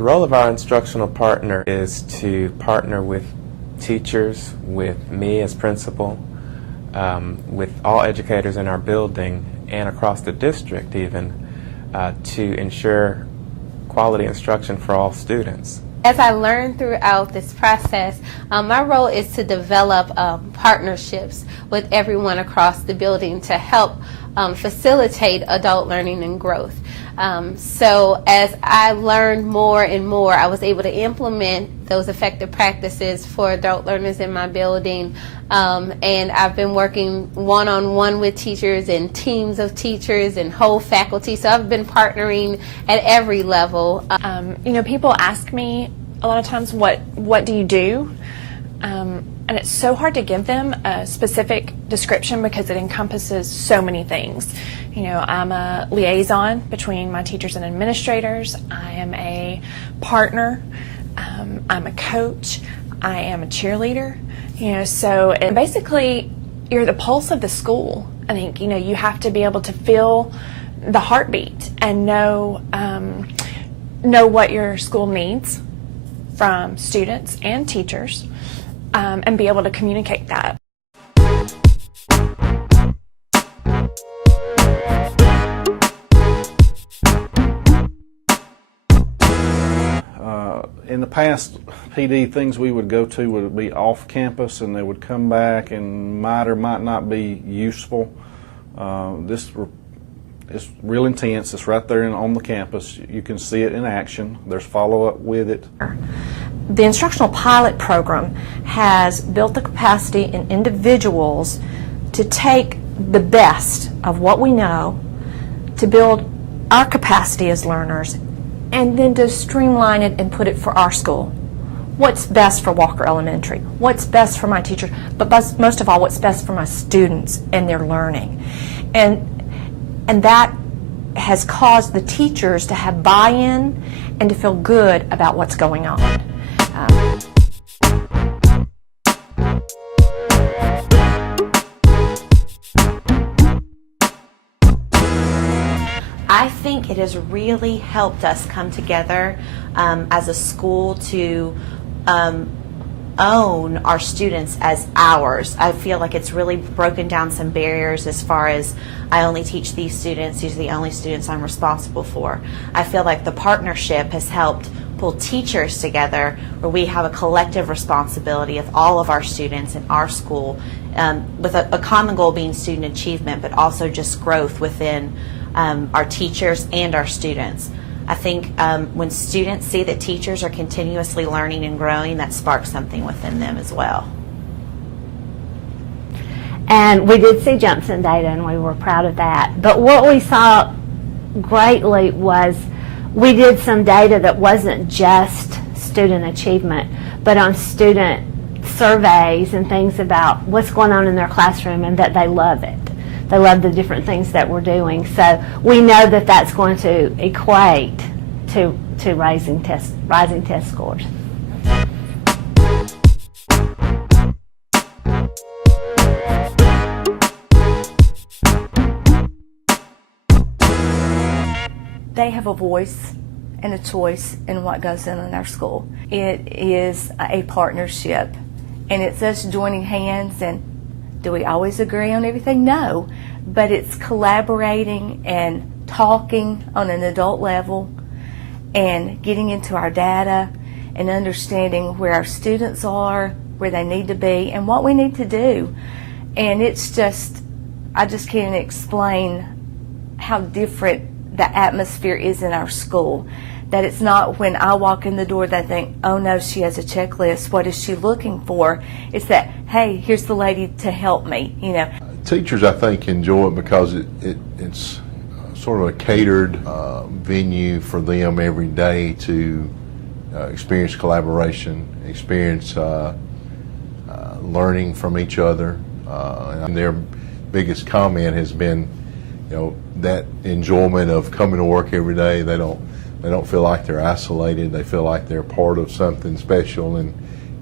The role of our instructional partner is to partner with teachers, with me as principal, with all educators in our building and across the district even, to ensure quality instruction for all students. As I learned throughout this process, my role is to develop partnerships with everyone across the building to help facilitate adult learning and growth. So as I learned more and more, I was able to implement those effective practices for adult learners in my building. And I've been working one-on-one with teachers and teams of teachers and whole faculty. So I've been partnering at every level. You know, people ask me a lot of times, what do you do? And it's so hard to give them a specific description because it encompasses so many things. You know, I'm a liaison between my teachers and administrators. I am a partner. I'm a coach. I am a cheerleader. You know, so basically, you're the pulse of the school. I think, you know, you have to be able to feel the heartbeat and know what your school needs from students and teachers, and be able to communicate that. In the past, PD things we would go to would be off campus, and they would come back and might or might not be useful. This is real intense. It's right there on the campus. You can see it in action. There's follow-up with it. The instructional pilot program has built the capacity in individuals to take the best of what we know, to build our capacity as learners, and then to streamline it and put it for our school. What's best for Walker Elementary? What's best for my teachers? But most of all, what's best for my students and their learning? And that has caused the teachers to have buy-in and to feel good about what's going on. I think it has really helped us come together as a school to own our students as ours. I feel like it's really broken down some barriers as far as I only teach these students, these are the only students I'm responsible for. I feel like the partnership has helped pull teachers together where we have a collective responsibility of all of our students in our school, with a common goal being student achievement, but also just growth within our teachers and our students. I think when students see that teachers are continuously learning and growing, that sparks something within them as well. And we did see jumps in data, and we were proud of that. But what we saw greatly was we did some data that wasn't just student achievement, but on student surveys and things about what's going on in their classroom and that they love it. They love the different things that we're doing. So we know that that's going to equate to rising test scores. They have a voice and a choice in what goes on in our school. It is a partnership, and it's us joining hands. And do we always agree on everything? No, but it's collaborating and talking on an adult level and getting into our data and understanding where our students are, where they need to be, and what we need to do. And it's just, I just can't explain how different the atmosphere is in our school. That it's not when I walk in the door they think, oh no, she has a checklist, what is she looking for? It's that, hey, here's the lady to help me, you know. Teachers, I think, enjoy it because it's sort of a catered venue for them every day to experience collaboration, experience learning from each other. And their biggest comment has been, you know, that enjoyment of coming to work every day. They don't feel like they're isolated. They feel like they're part of something special. And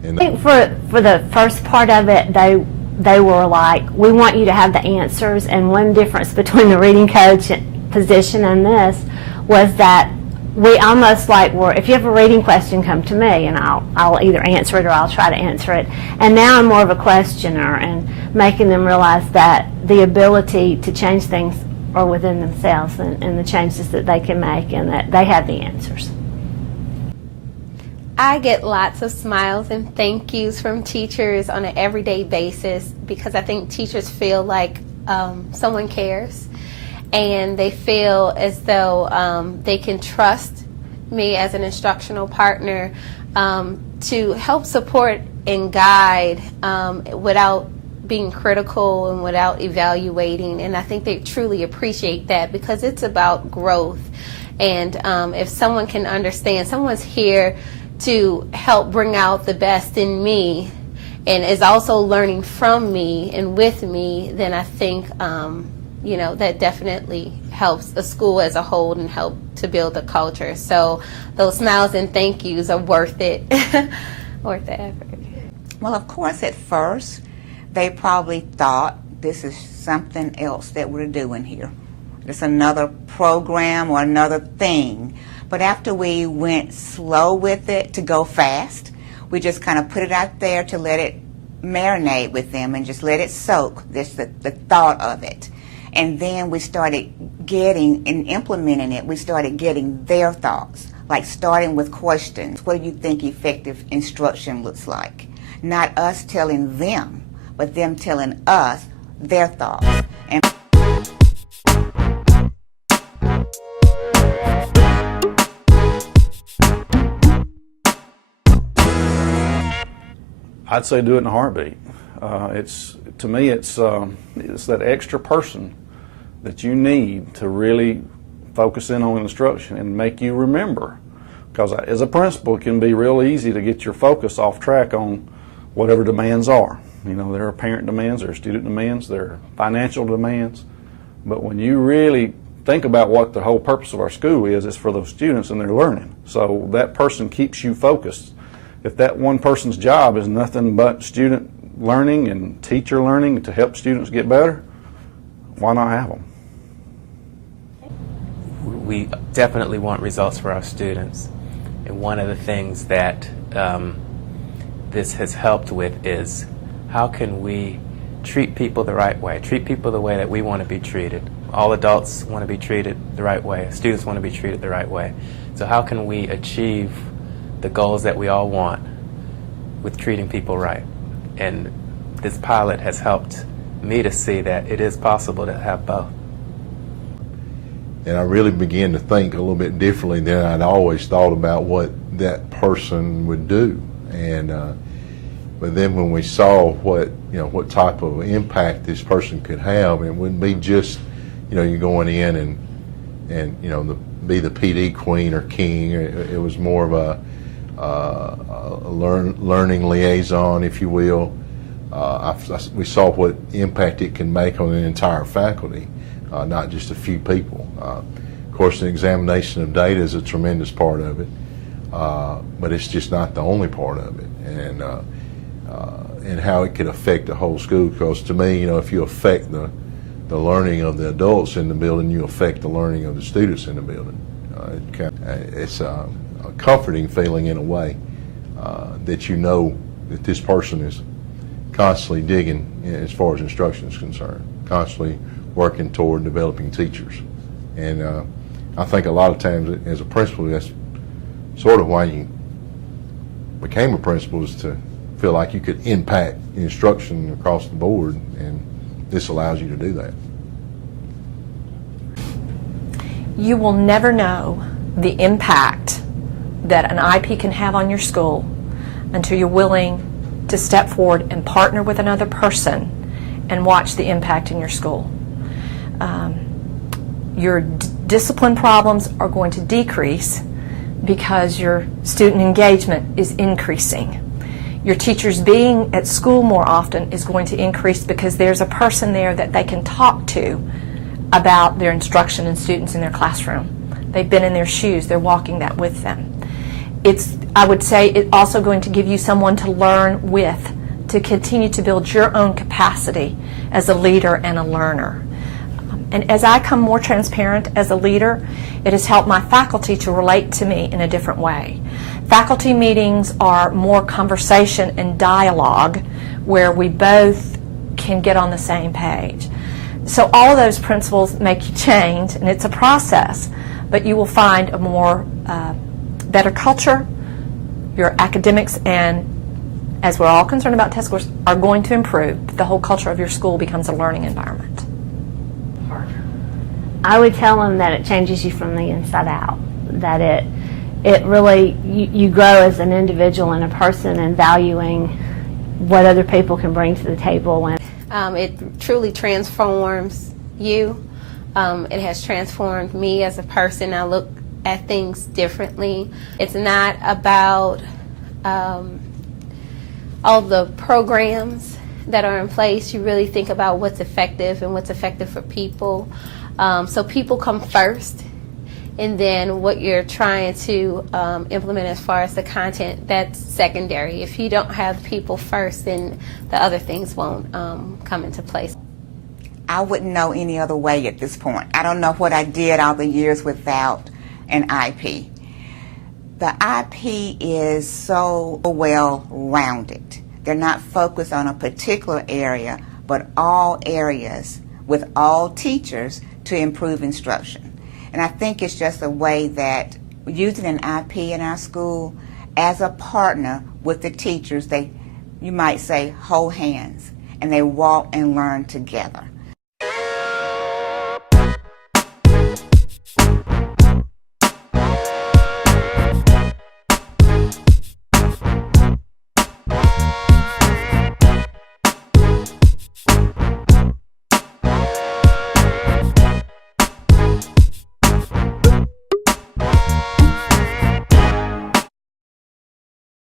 I think for the first part of it, they were like, we want you to have the answers. And one difference between the reading coach position and this was that we almost like were, if you have a reading question, come to me and I'll either answer it or I'll try to answer it. And now I'm more of a questioner and making them realize that the ability to change things are within themselves and the changes that they can make and that they have the answers. I get lots of smiles and thank yous from teachers on an everyday basis because I think teachers feel like someone cares and they feel as though they can trust me as an instructional partner to help support and guide without being critical and without evaluating, and I think they truly appreciate that because it's about growth. And if someone can understand, someone's here to help bring out the best in me and is also learning from me and with me, then I think that definitely helps a school as a whole and help to build a culture. So those smiles and thank yous are worth it, worth the effort. Well, of course, at first, they probably thought this is something else that we're doing here. It's another program or another thing. But after we went slow with it to go fast, we just kind of put it out there to let it marinate with them and just let it soak, just the thought of it. And then we started getting and implementing it. We started getting their thoughts, like starting with questions. What do you think effective instruction looks like? Not us telling them, but them telling us their thoughts. And I'd say do it in a heartbeat. To me, it's that extra person that you need to really focus in on instruction and make you remember. Because as a principal, it can be real easy to get your focus off track on whatever demands are. You know, there are parent demands, there are student demands, there are financial demands. But when you really think about what the whole purpose of our school is, it's for those students and their learning. So that person keeps you focused. If that one person's job is nothing but student learning and teacher learning to help students get better, why not have them? We definitely want results for our students. And one of the things that this has helped with is how can we treat people the right way, treat people the way that we want to be treated. All adults want to be treated the right way. Students want to be treated the right way. So how can we achieve the goals that we all want with treating people right? And this pilot has helped me to see that it is possible to have both. And I really began to think a little bit differently than I'd always thought about what that person would do. And but then when we saw what type of impact this person could have, it wouldn't be just you're going in and be the PD queen or king. It was more of a learning liaison, if you will. We saw what impact it can make on an entire faculty, not just a few people. Of course, the examination of data is a tremendous part of it, but it's just not the only part of it. And how it could affect the whole school. Because to me, if you affect the learning of the adults in the building, you affect the learning of the students in the building. It's a comforting feeling in a way that that this person is constantly digging as far as instruction is concerned, constantly working toward developing teachers. And I think a lot of times as a principal, that's sort of why you became a principal, is to feel like you could impact instruction across the board, and this allows you to do that. You will never know the impact that an IP can have on your school until you're willing to step forward and partner with another person and watch the impact in your school. Your discipline problems are going to decrease because your student engagement is increasing. Your teachers being at school more often is going to increase because there's a person there that they can talk to about their instruction and students in their classroom. They've been in their shoes, they're walking that with them. I would say it's also going to give you someone to learn with, to continue to build your own capacity as a leader and a learner. And as I come more transparent as a leader, it has helped my faculty to relate to me in a different way. Faculty meetings are more conversation and dialogue where we both can get on the same page. So all of those principles make you change, and it's a process, but you will find a more better culture. Your academics, and as we're all concerned about test scores, are going to improve. The whole culture of your school becomes a learning environment. I would tell them that it changes you from the inside out, that it really, you grow as an individual and a person and valuing what other people can bring to the table. And it truly transforms you. It has transformed me as a person. I look at things differently. It's not about all the programs that are in place. You really think about what's effective and what's effective for people. So people come first, and then what you're trying to implement as far as the content, that's secondary. If you don't have people first, then the other things won't come into place. I wouldn't know any other way at this point. I don't know what I did all the years without an IP. The IP is so well-rounded. They're not focused on a particular area, but all areas with all teachers to improve instruction. And I think it's just a way that using an IP in our school as a partner with the teachers, you might say, hold hands, and they walk and learn together.